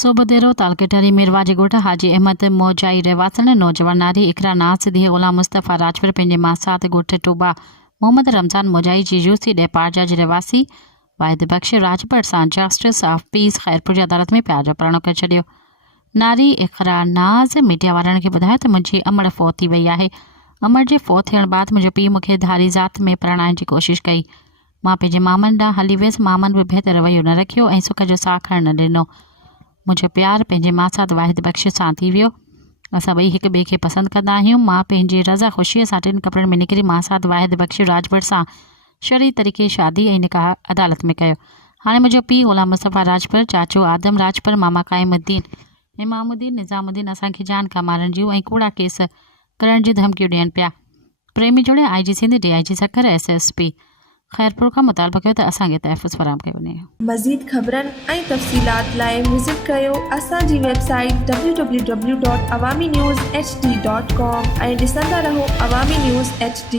सोबदेरो तालकेटरी मिरवा जे ॻोठ हाजी अहमद मोजाई रहवासन नौजवान नारी इकरा नाज़ धीअ ग़ुलाम मुस्तफ़ा राजपुर पंहिंजे मासात ॻोठ टूबा मोहम्मद रमज़ान मोजाई जी यूसी ॾे पारजा जे रहवासी वाहिद बख्श राजपुर सां जस्टिस ऑफ पीस खैरपुर जी अदालत में प्यार जो प्रणो करे छॾियो। नारी इकरा नाज़ मीडिया वारनि खे ॿुधायो त मुंहिंजी अमड़ फ़ौत थी वई आहे। अमड़ जे फ़ौत थियण बाद मुंहिंजो पीउ मूंखे धारी ज़ात में परणाइण जी कोशिशि कई। मां पंहिंजे मामनि ॾांहुं हली वियसि। मामनि बि बहितर रवैयो न रखियो ऐं सुख जो साह खणण न ॾिनो। मुंहिंजो प्यारु पंहिंजे मासात वाहिद बख्श सां थी वियो। असां ॿई हिक ॿिए खे पसंदि कंदा आहियूं। मां पंहिंजी रज़ा ख़ुशीअ सां टिनि कपिड़नि में निकिरी मासात वाहिद बख्श राजपुर सां शरई तरीक़े शादी ऐं निकाह अदालत में कयो। हाणे मुंहिंजो पीउ ग़ुलाम मुस्तफ़ा राजपुर, चाचो आदम राजपुर, मामा क़ाइमुद्दीन, इमामुद्दीन, निज़ामुद्दीन असांखे जान का मारण जूं ऐं कूड़ा केस करण जी धमकियूं ॾियनि पिया। प्रेमी जोड़े IG सिंध DIG सखर SSP खैरपुर खां मुतालबो कयो त असांखे तहफ़ुज़ फराहम कयो वञे। मज़ीद ख़बरनि ऐं तफ़सीलात लाइ विज़िट कयो असांजी वेबसाइट www.awamiNewsHD.com ऐं ॾिसंदा रहो अवामी न्यूज़ HD।